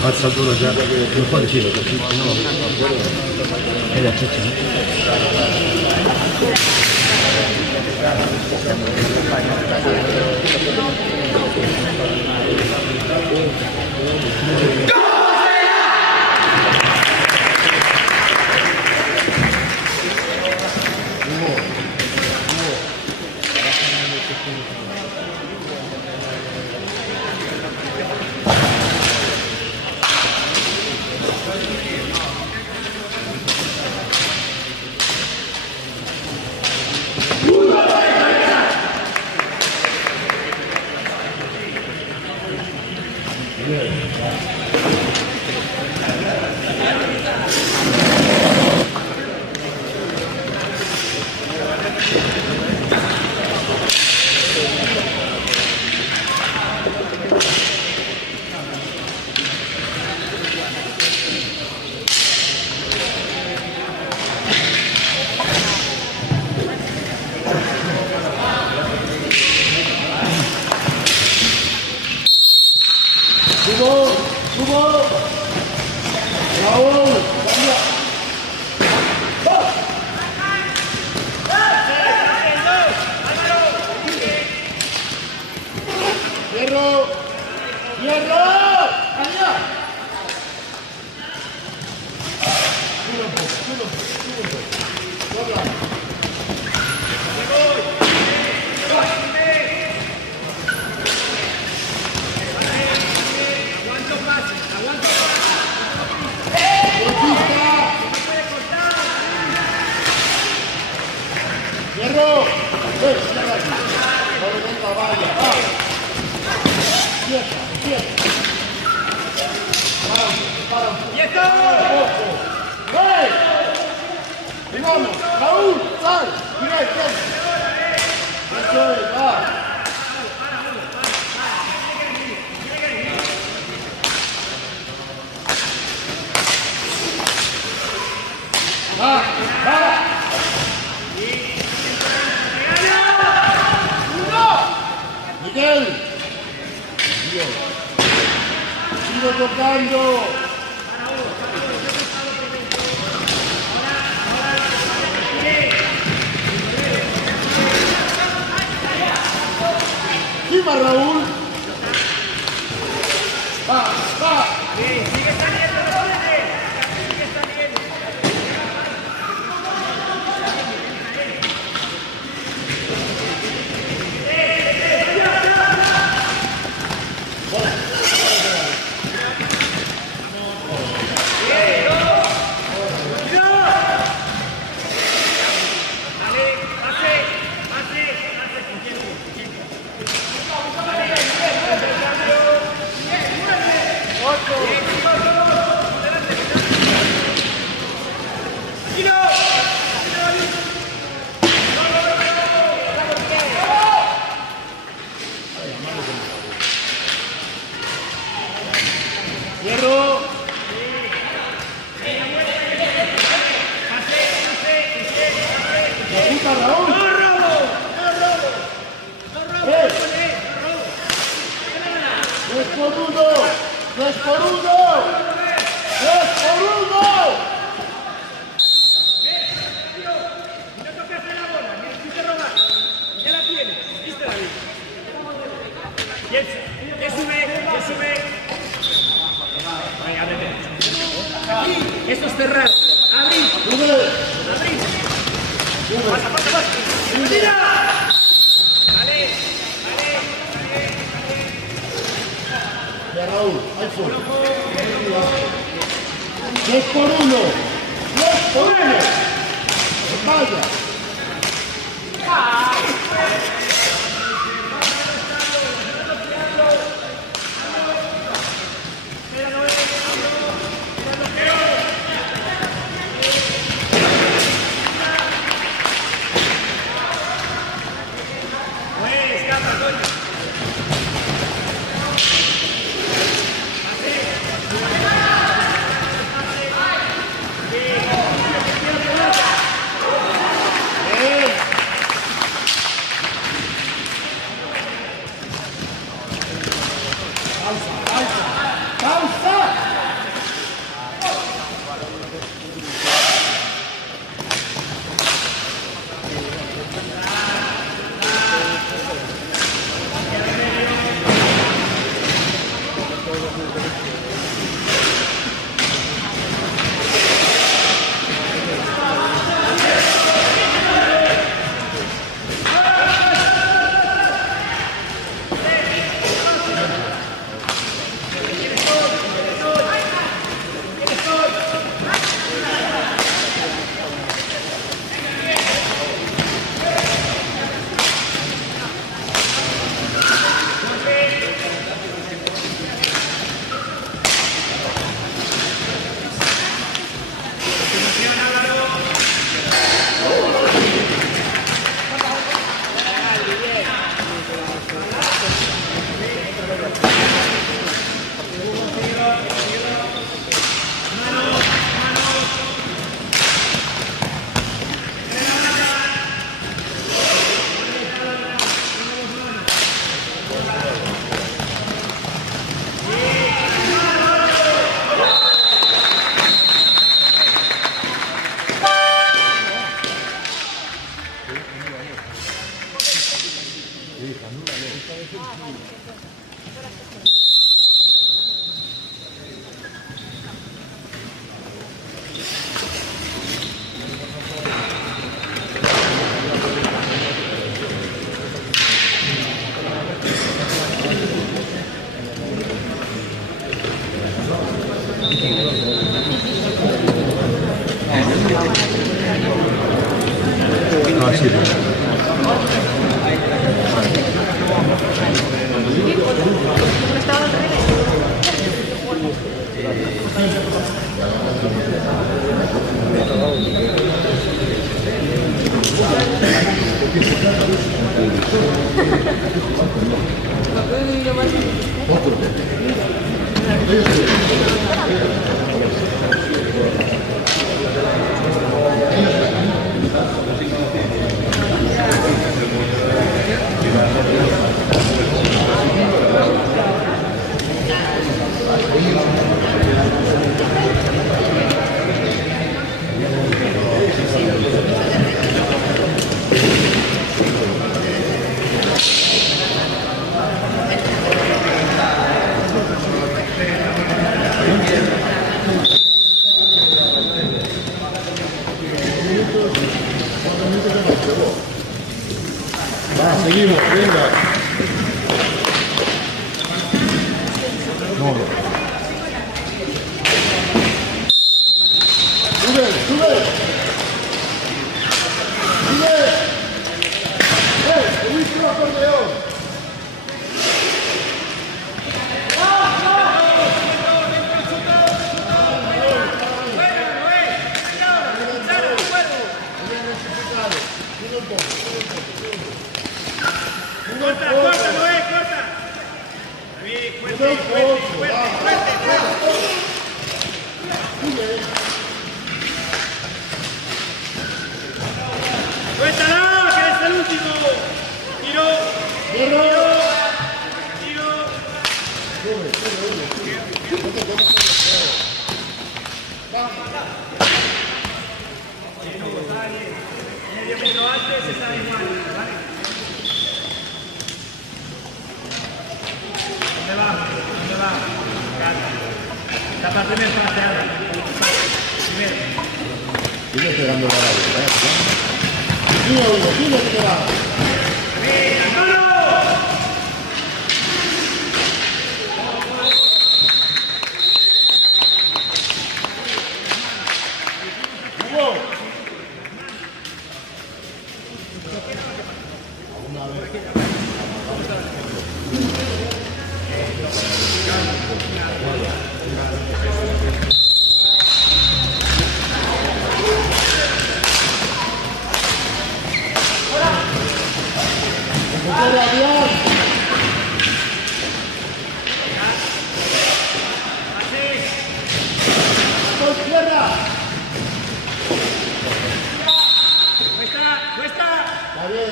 Ha saltato già, un po' di filo così, no? Ed è Vamos, Raúl, sal, directo. Eso es, va. Va, va. Miguel. Sigo tocando. ¡Viva Raúl! ¡Va, va! Sí, sigue saliendo, sigue saliendo. ¡Hierro! ¡Puta Raúl! ¡No robo! ¡No es por uno! ¡No es por uno! ¡No es por uno! No tocas la bola, ni el quise robar. Ya la tienes, ¿viste David? ¿Quién sube? Vaya, ábrete. Aquí, esto es cerrar. Abrir. Abrir. Pasa. ¡Mira! Vale. Ya Raúl, ahí fue. ¡No es por uno! ¡No es por uno! ¡Vaya! Ah, sí. Estaba al revés. Va, seguimos, venga. No. Sube, sube. Sube. Subiste el acordeón. Corta, corta, Noé, corta. David, fuerte, fuerte, fuerte, fuerte, fuerte. Suéltala, que es el último. Tiro, tiro, tiro. Medio metro antes está igual, ¿vale? ¿Dónde va? ¿Dónde va? La parte de paseada. Primero. Sigue pegando la radio. Dime que te va.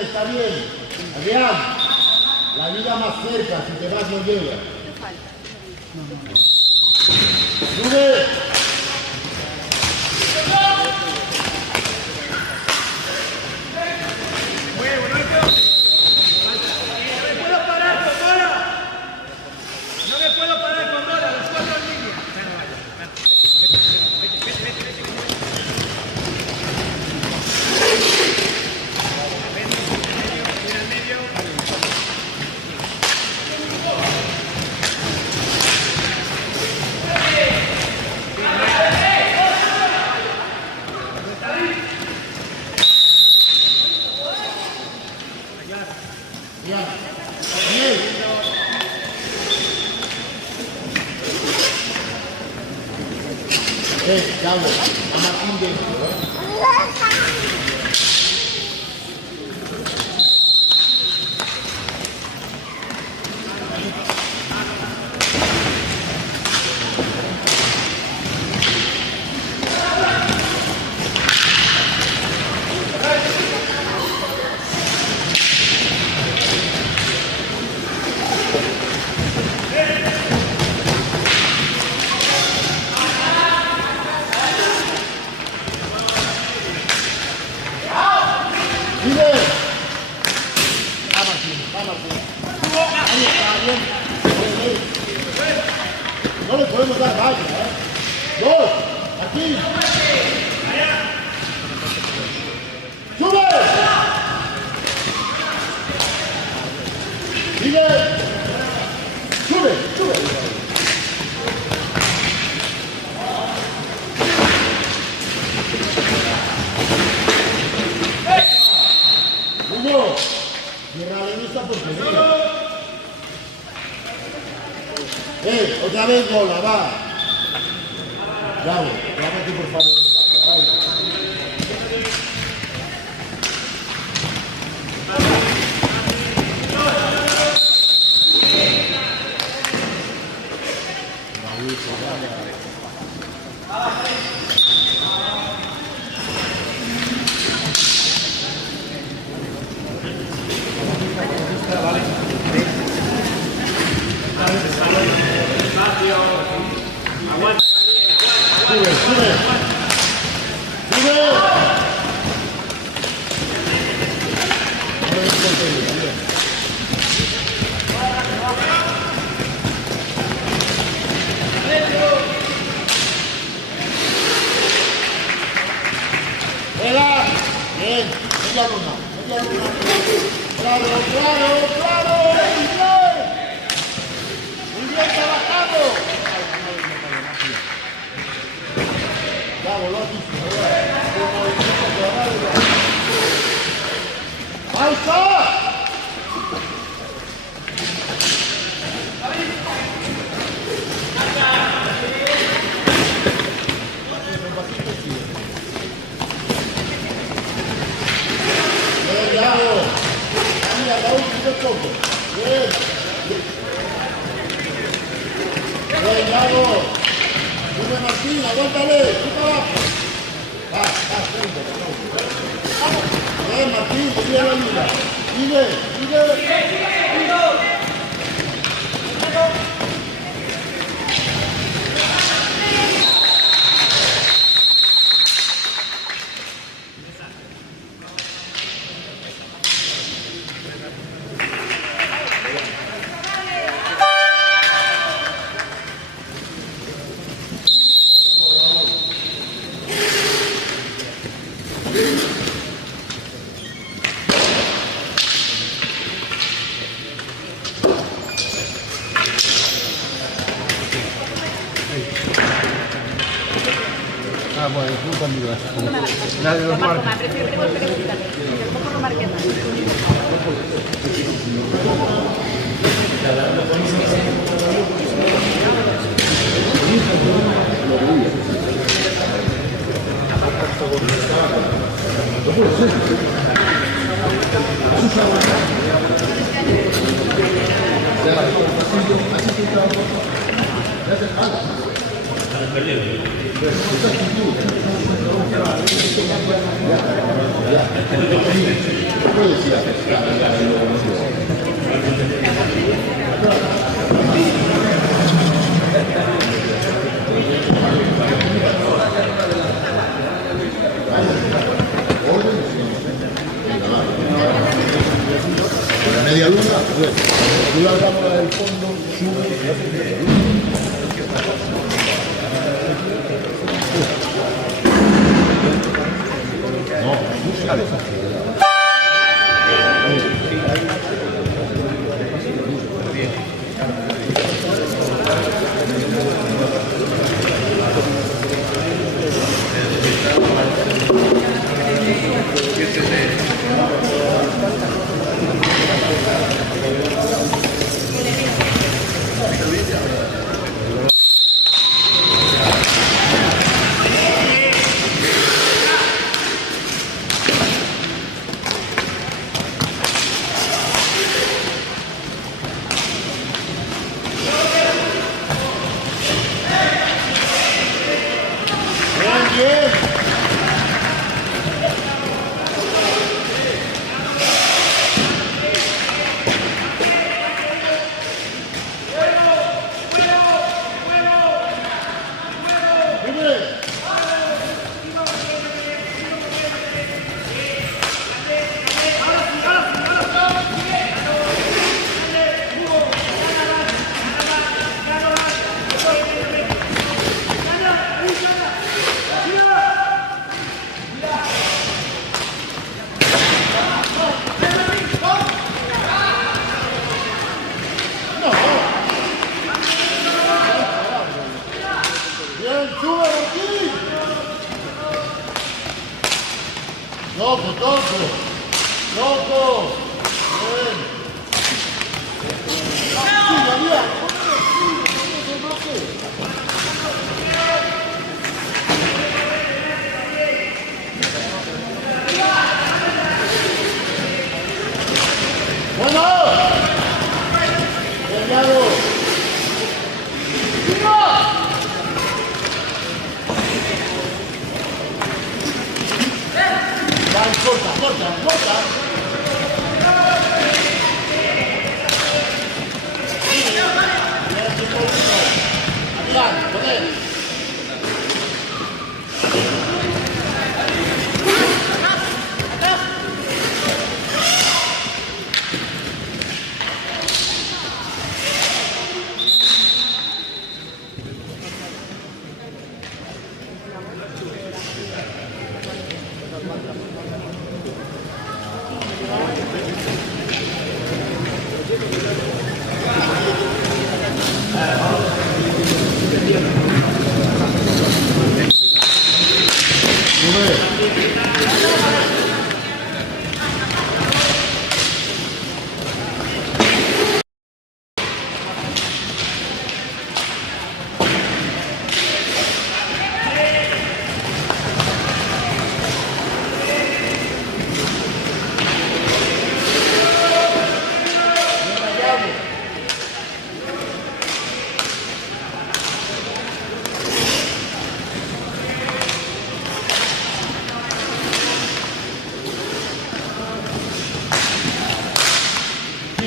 Está bien. Adrián, la vida más cerca, si te vas no llega. Sube. No me puedo parar con bola, los cuatro en línea. Carlos, a Martín dentro, podemos dar vaya, ¿eh? 2, aquí. ¡Sube! ¡Sigue! ¡Sube! ¡Sube! ¡Uno! Cierra en esta portería. Otra vez bola, va. Bravo, llámate por favor. Sube, sube. Sube. Venga. Bien. Media luna. Media luna. Claro, claro, claro. Muy bien. Muy bien trabajado. Bravo, Loki. ¡Alza! Bien, Yago. Mira, Raúl, un poco. Bien. Bien, Yago. Sube Martín, aguántale. Sube abajo. Bien, Martín, que bien la ayuda. Sigue, sigue. Ah, bueno, tú también vas. Nadie los marca. Prefiero que quitarle. Que tampoco lo marquen más. Media luna, pues, tú la cámara del fondo, sube y hace media luna. No, busca de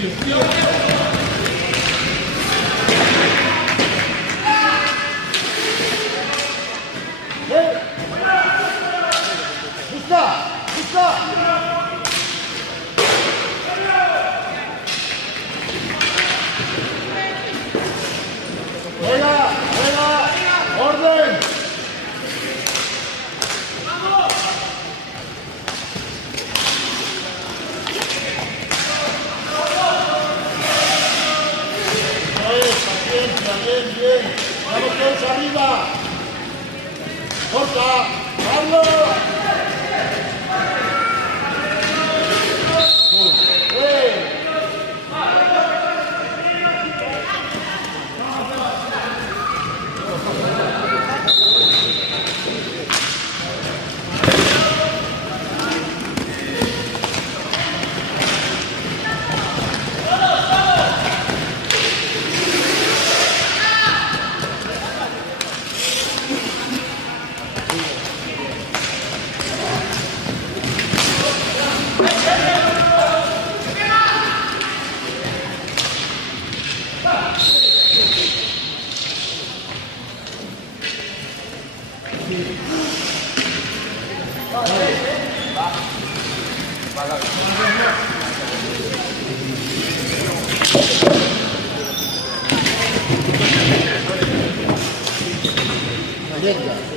¡Orden! Bien. Vamos todos arriba. Corta. Pablo. Venga.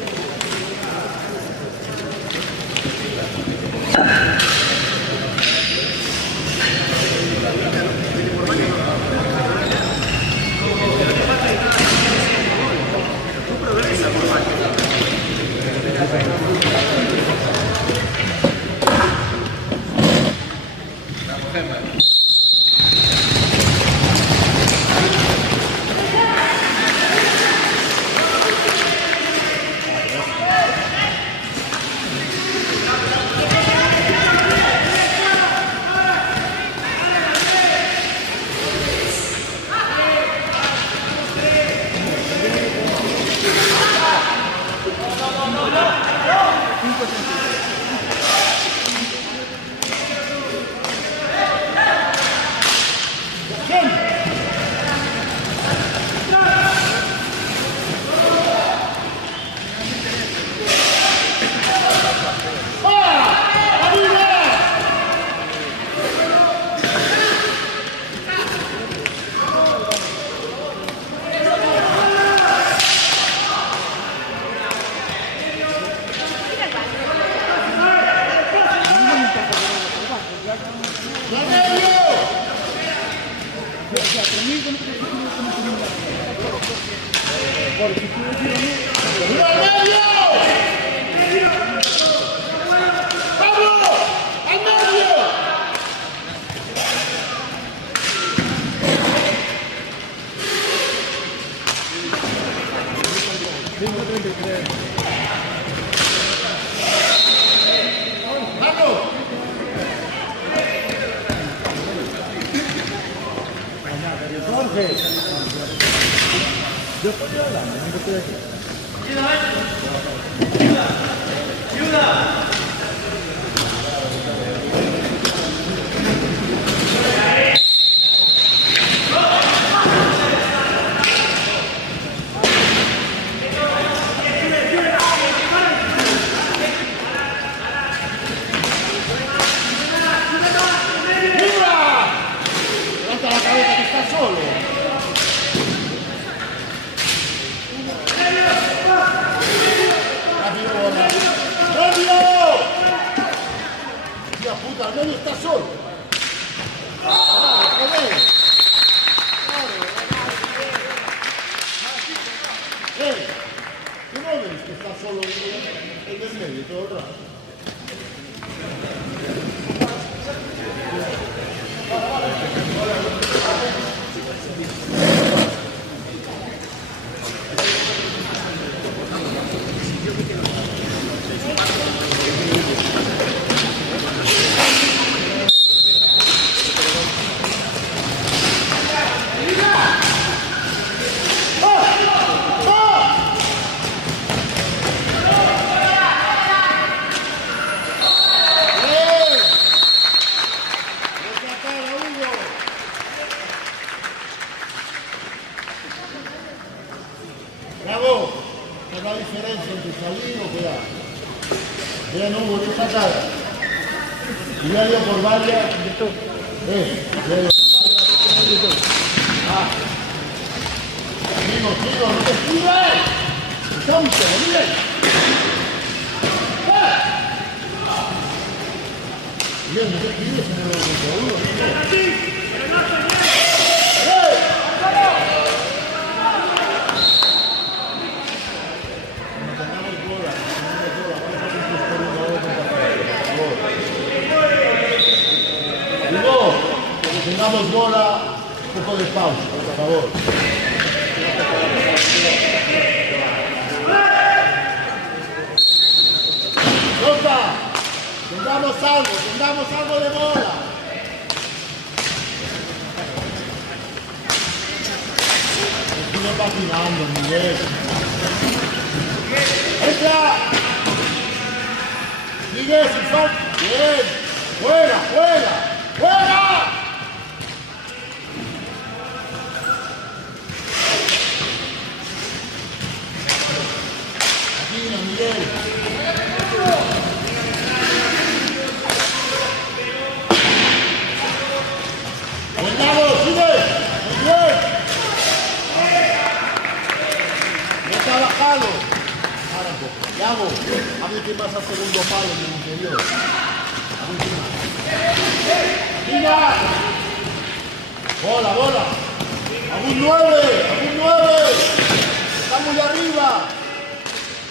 Bien, Hugo, tu sacada. Y medio por varias. Medio por varias. Ah. Sigo, no te esquives. Tonto, bien. Bien, no te esquives, se me lo uno. Tengamos bola, un poco de pausa, por favor. ¡Rosa! Tengamos algo de bola. Estoy patinando, Miguel. ¡Entra! Miguel, sin falta. Bien. ¡Fuera! Miguel. Bernardo, sigue. Muy bien. No está bajado. Ahora un poco. Yago, a mí que pasa segundo palo en el interior. Mira. Bola. Algún 9. Está muy arriba.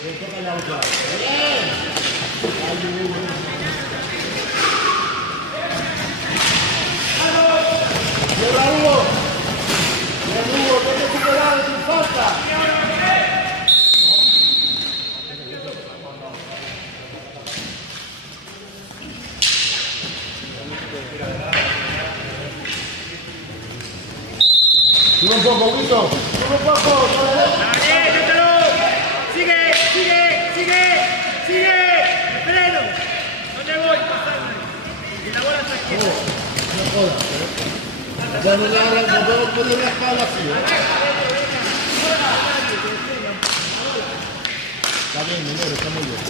Bien, toca ya otra vez. Bien. Cierra Hugo. Bien, Hugo, no te recuperar sin falta. Sube un poco, Guito. Sube un poco. Sigue, freno, no te voy, pasando. Y la bola está quieta. No jodas, ya no puedo poner la espalda así, Está bien, Minero, está muy bien.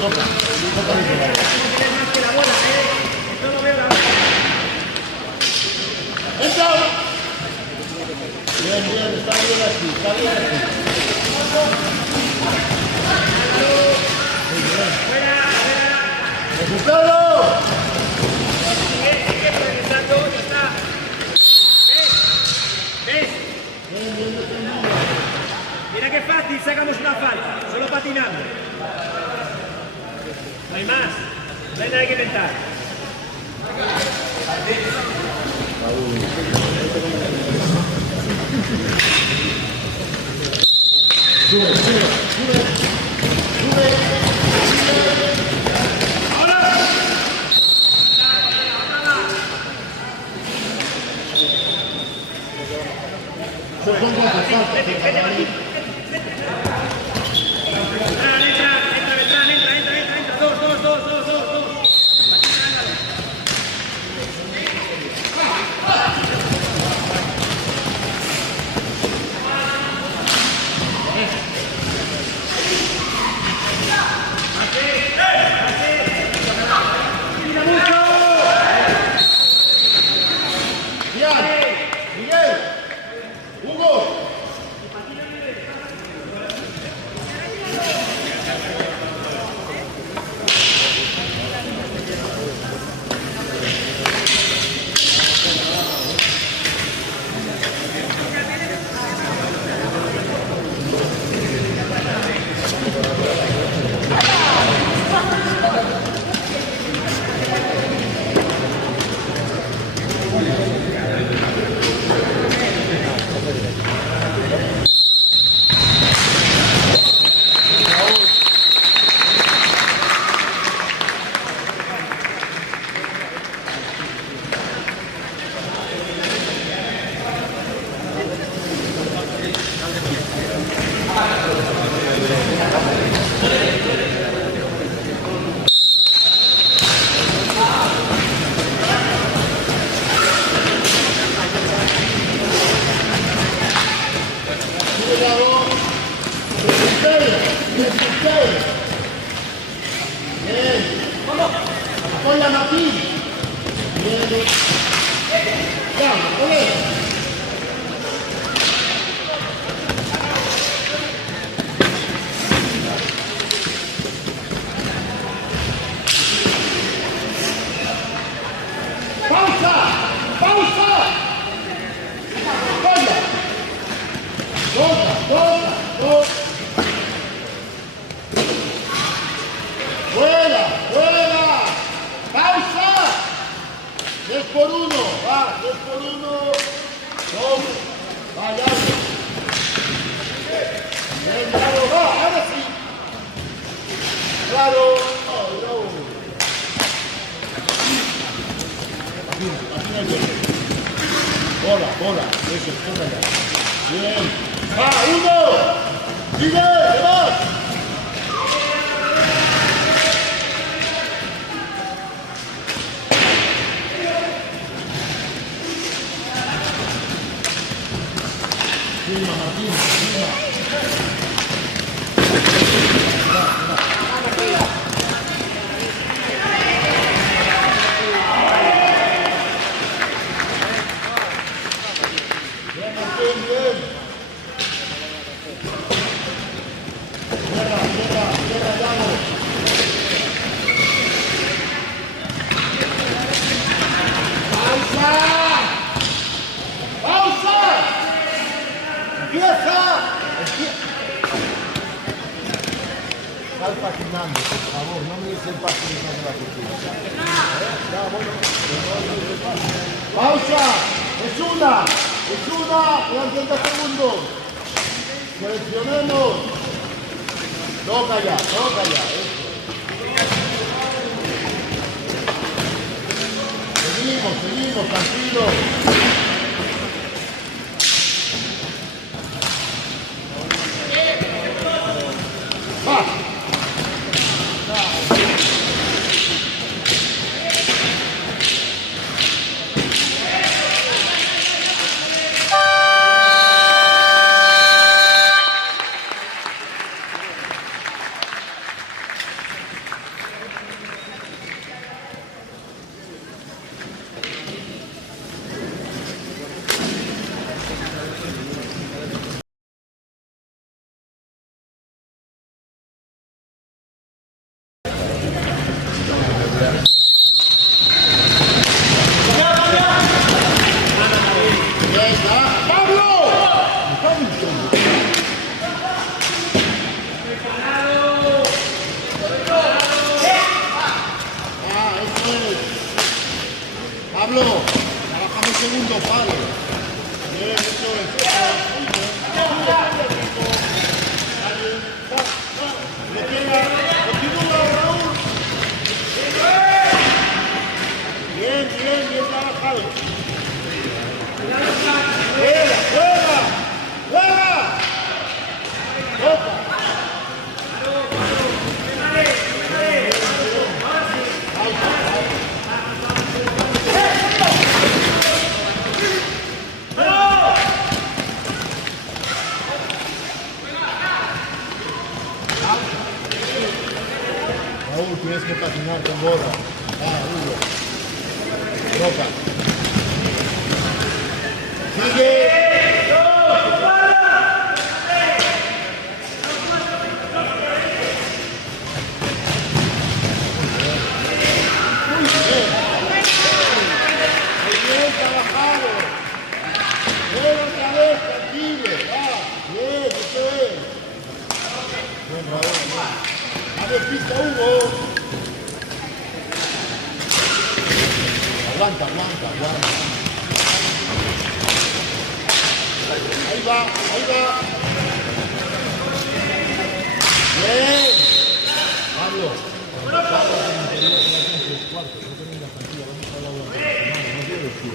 Toca. ¡Entra! Bien, está bien aquí. ¡Resultado! Sigue progresando, ya está. ¿Ves? Mira qué fácil, sacamos una falta, solo patinando. No hay más, no hay nada que inventar. Sube. ¡Ahora! Son cuatro faltas. Entra. Dos. Miguel, Hugo. Bien, ustedes. Bien. Apoyan aquí. Bien. Ya, ¿vale? ¡Pausa! ¡Pausa! ¡Apoya! ¡Toca! ¡Fuera! ¡Pausa! 10 por 1, va, 10 por 1. Toma, vaya. Bien, claro, va, ahora sí. Claro. Bola, eso, toca ya. Bien. Va, 1. Sigue, va. Sal patinando, por favor, no me dicen patinando la cultura. Ya, bueno, pausa, es una, quedan 30 segundos. Seleccionemos. Toca ya. Seguimos, tranquilo. Va. Pablo, trabajamos el segundo palo. Bien, eso es. Continúa, Raúl. Bien trabajado. ¡Fuera! ¡Opa! Raúl, tienes que patinar con bola. Hugo. Roca. Sigue. Muy bien trabajado. Otra vez, tranquilo. Bien, eso es. Bien, Raúl. A ver, pista, Hugo. Aguanta. Ahí va. Bien. Pablo. Pablo en el interior, en 3 cuartos. No tenéis la plantilla, vamos a hablar de no quiero decir.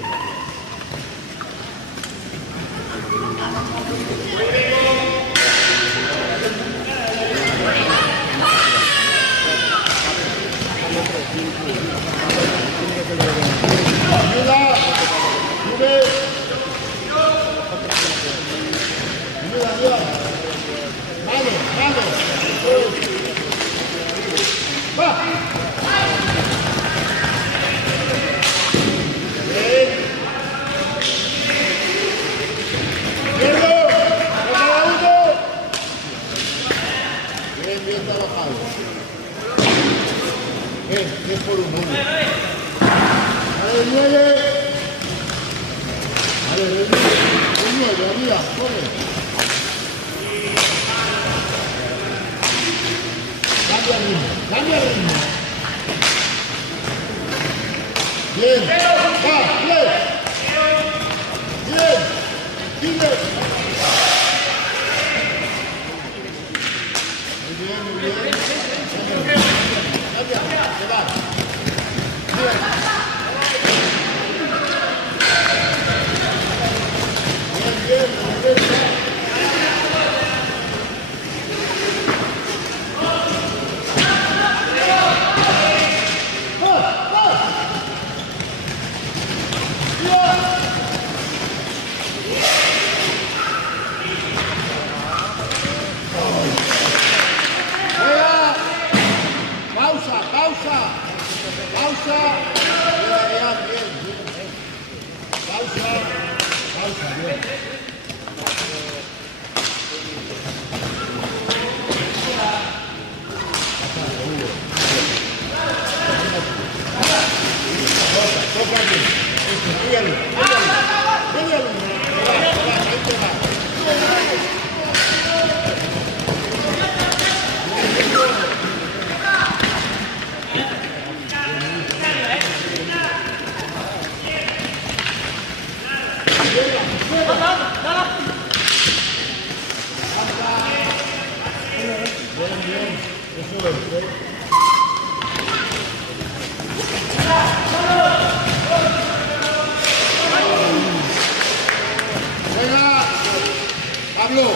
Ayuda. bien trabajado. Bien por uno. Vale, 9. Vale, el 9, arriba, corre. Cambia el ritmo. Bien, va, bien. Bien, sigue. Muy bien. Cambia, se va. Bien. Pausa. Bien. Pausa, bien. Toca bien. Eso, míralo. Ahí te va. Bien. Eso es. Venga, Pablo.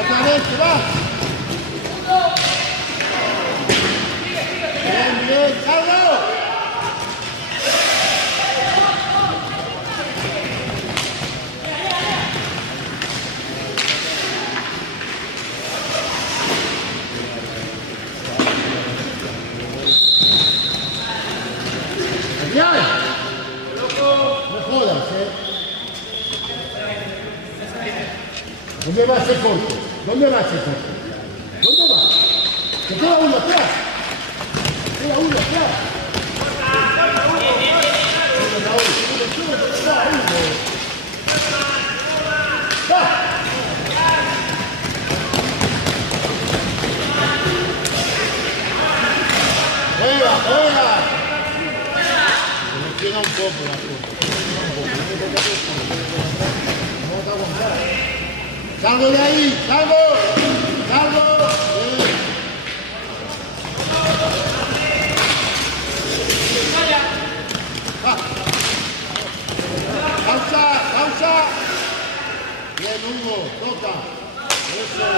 Otra vez, se va. Bien, Carlos. No jodas, ¿Dónde va ese corte? ¿Dónde va? Se queda uno atrás. Juega. Llega un poco la cosa. Vamos a aguantar. Salgo de ahí, salgo. Pausa. Bien, Hugo, toca. Eso.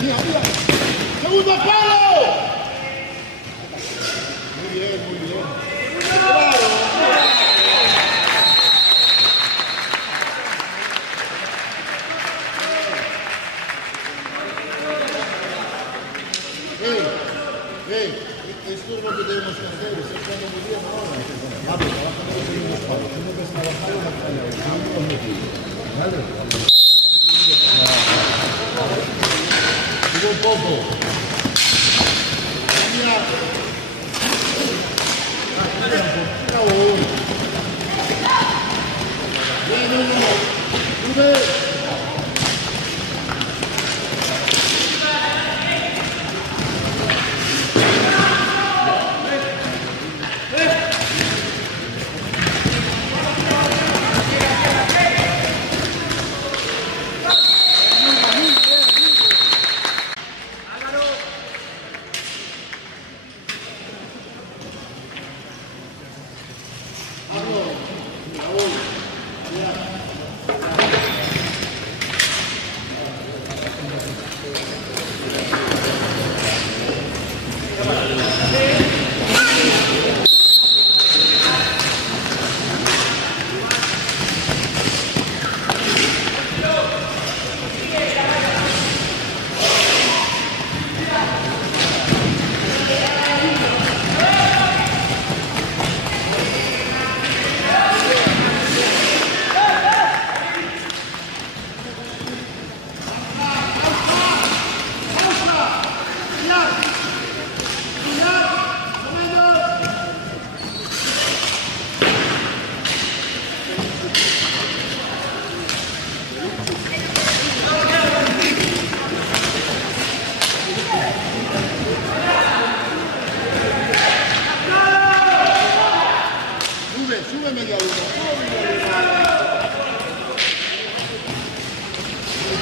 Mira. ¡Segundo palo! Muy bien. ¡Claro! Esto es lo que tenemos que hacer. Esto es cuando muy bien ahora. Vamos, trabajamos los segundos palos. Tenemos que trabajar en la calle. ¿Vale? Un poco. Mira.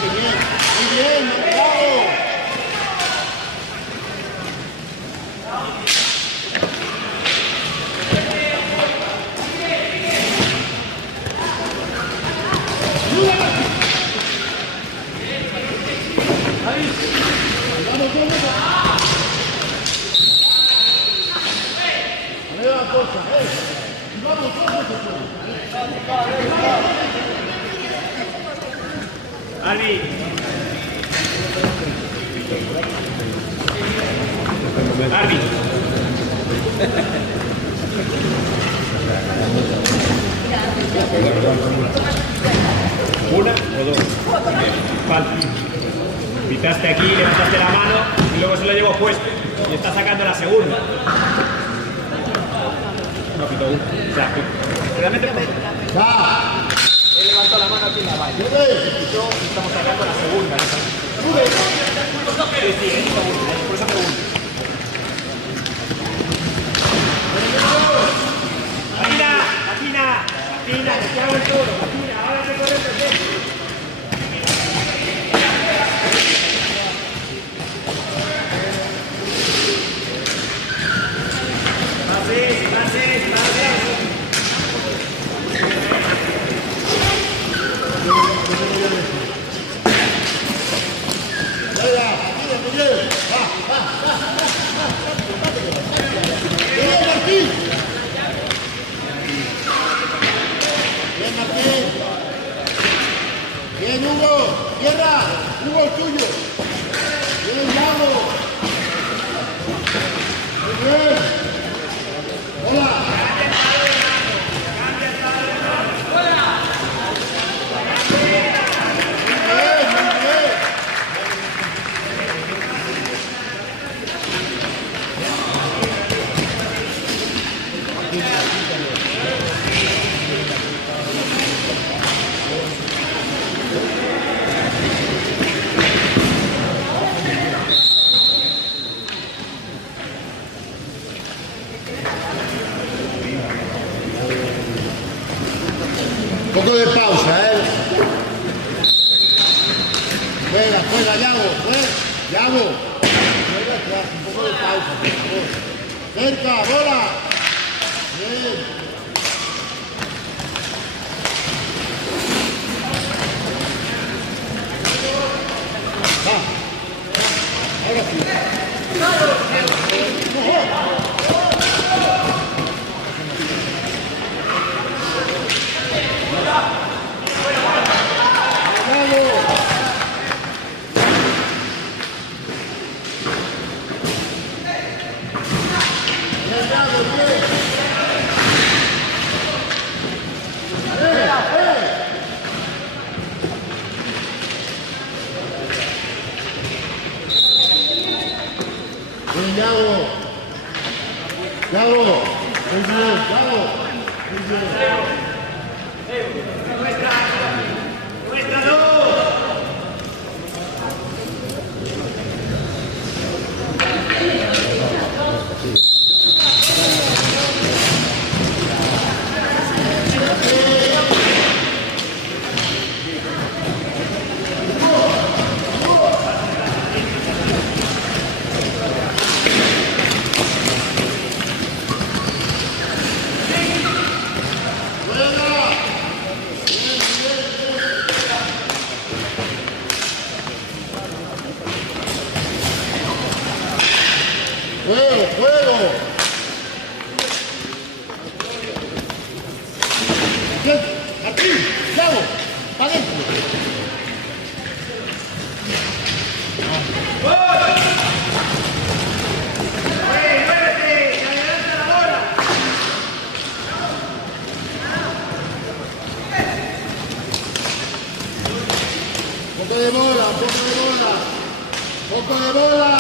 Muy bien, marcado. Albi. Albi. ¿Una o dos? Falta. Pitaste aquí, levantaste la mano y luego se lo llevo puesto. Y está sacando la segunda. No, quitó uno. O sea, realmente él levantó la mano aquí en la valla. Y yo estamos sacando la segunda. Sí, sí, por eso pregunto. Latina, que te hago el toro. Latina, ahora te corres perfecto. Bien, Hugo, tierra, Hugo el tuyo. Bien, Yago. Muy bien. Hola. Un poco de pausa, ¿eh? Juega, Yago, Yago. Juega atrás, un poco de pausa, por favor. Cerca, bola. Bien. Ahora sí. Yago. Yago. Muy bien, Yago. Muy bien. Juego. Bien, aquí, Yago, para adentro. Poco de bola.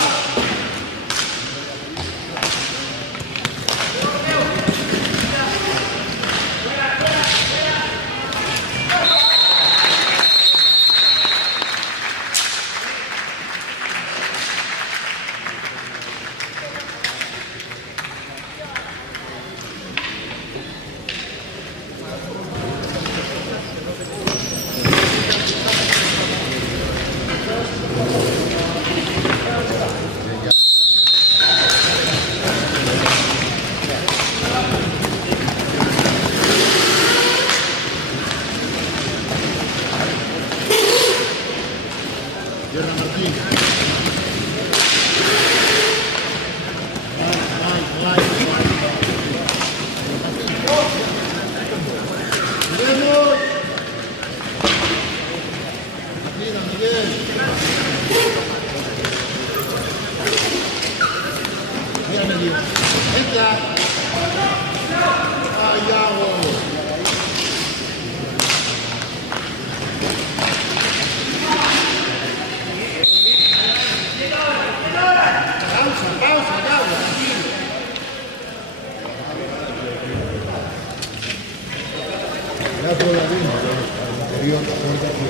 Ya por la misma, al interior, la puerta aquí.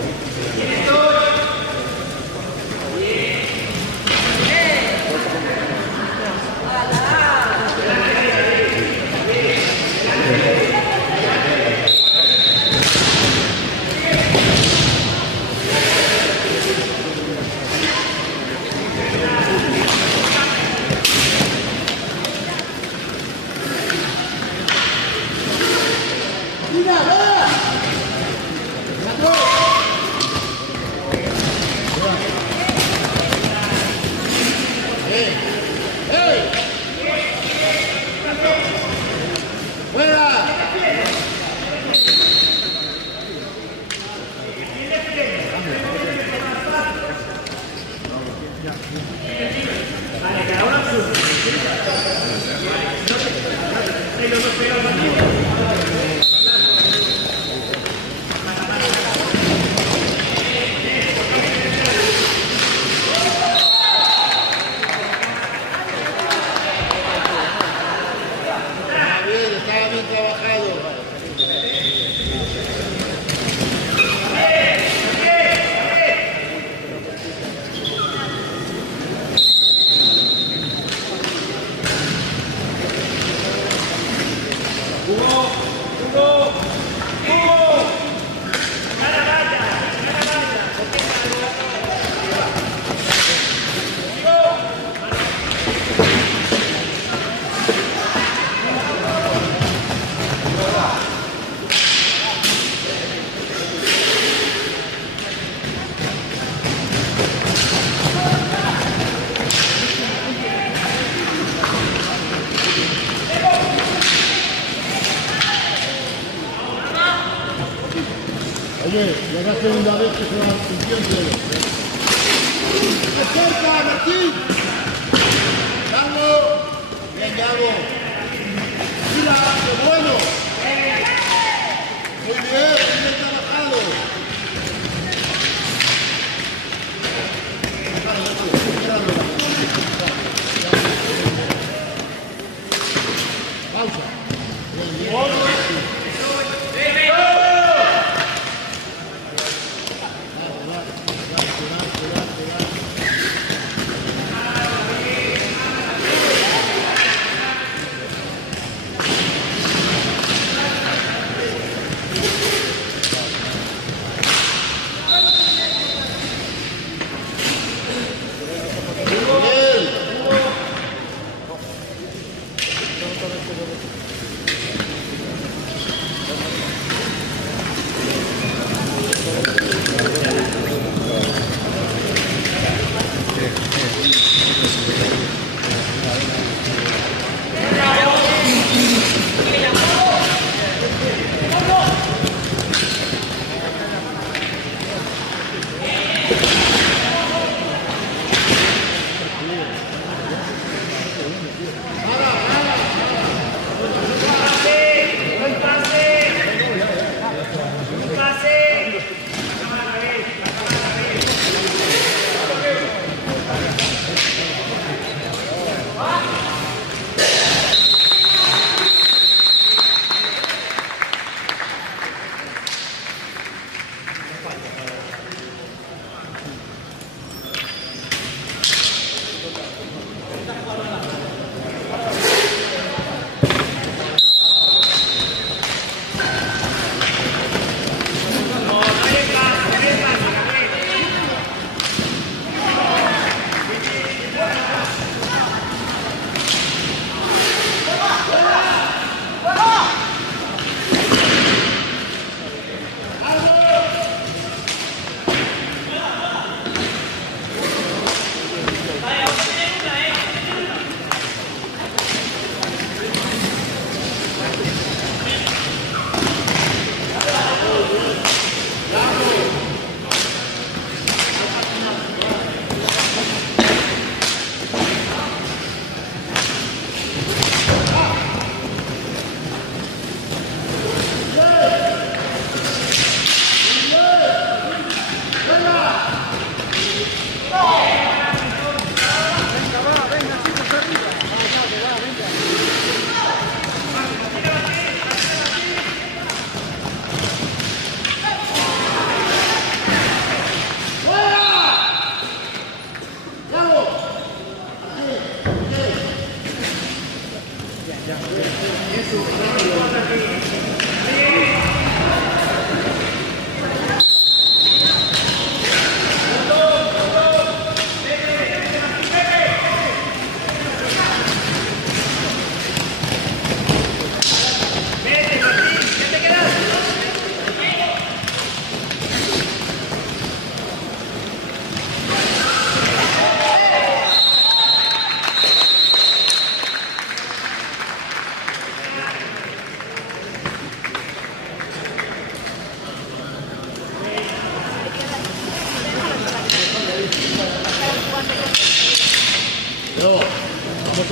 Estaba bien trabajado. Oye, ya es la segunda vez que se va sintiendo. ¡Acerca, Martín! ¡Gago! Bien, Gago. ¡Mira, qué bueno! Muy bien trabajado. Pausa.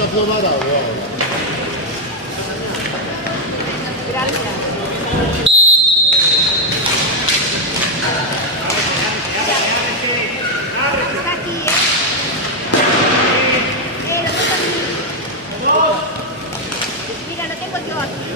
a probar ahora. Gracias. Está aquí, ¿eh? Lo tengo aquí. Mira, lo tengo yo aquí.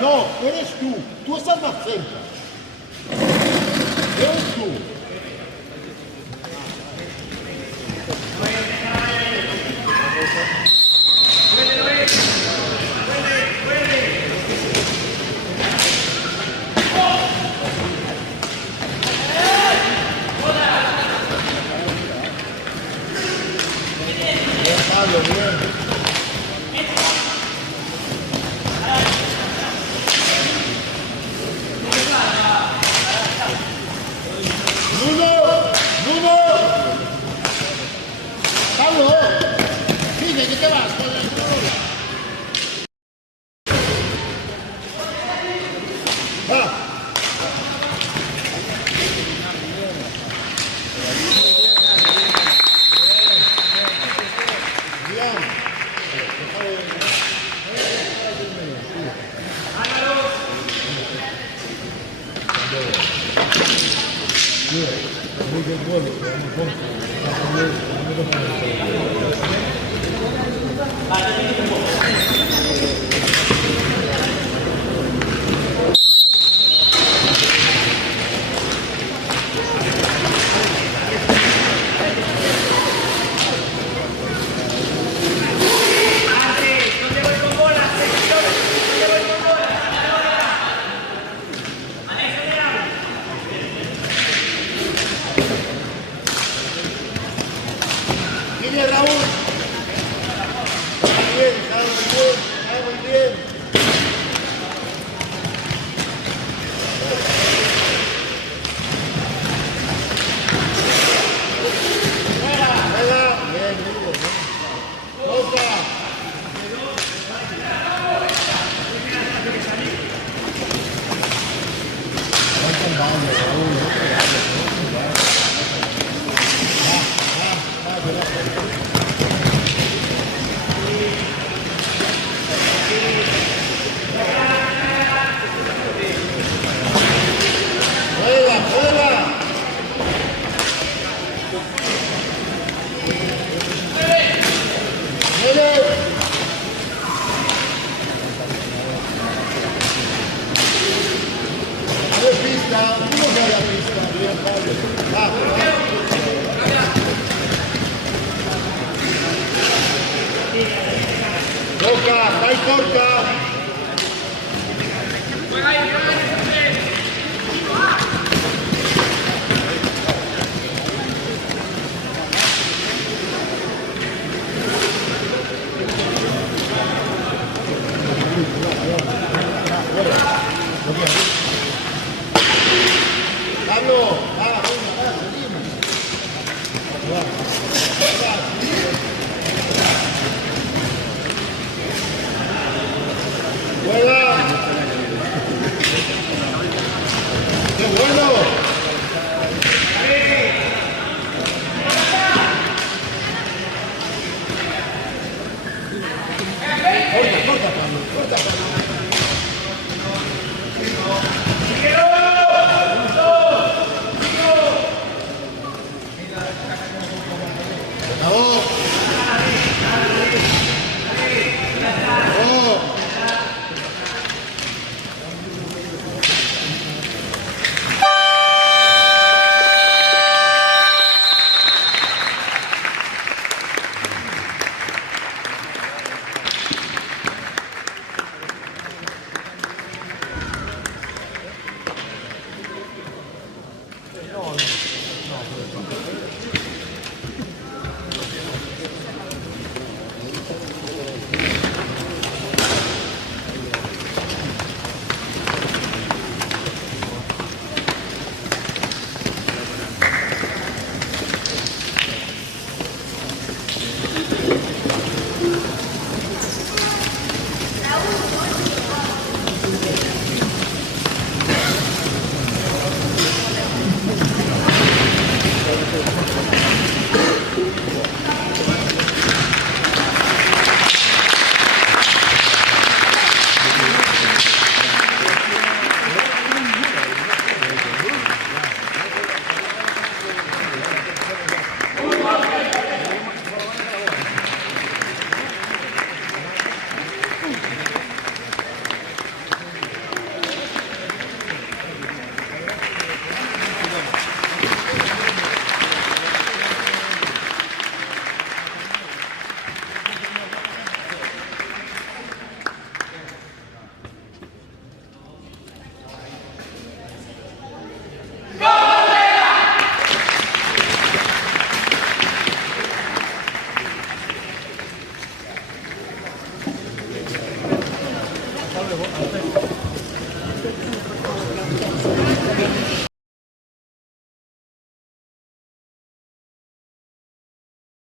No, eres tú. Tú estás más cerca. Eres tú. Bien, Pablo, bien. ¡Nuno! ¡Pablo! Sí, ¿de qué te vas? ¡Va! Viene Raúl. Muy bien, está muy bien. Venga, bien, Hugo. Toca. Toca, vai corta.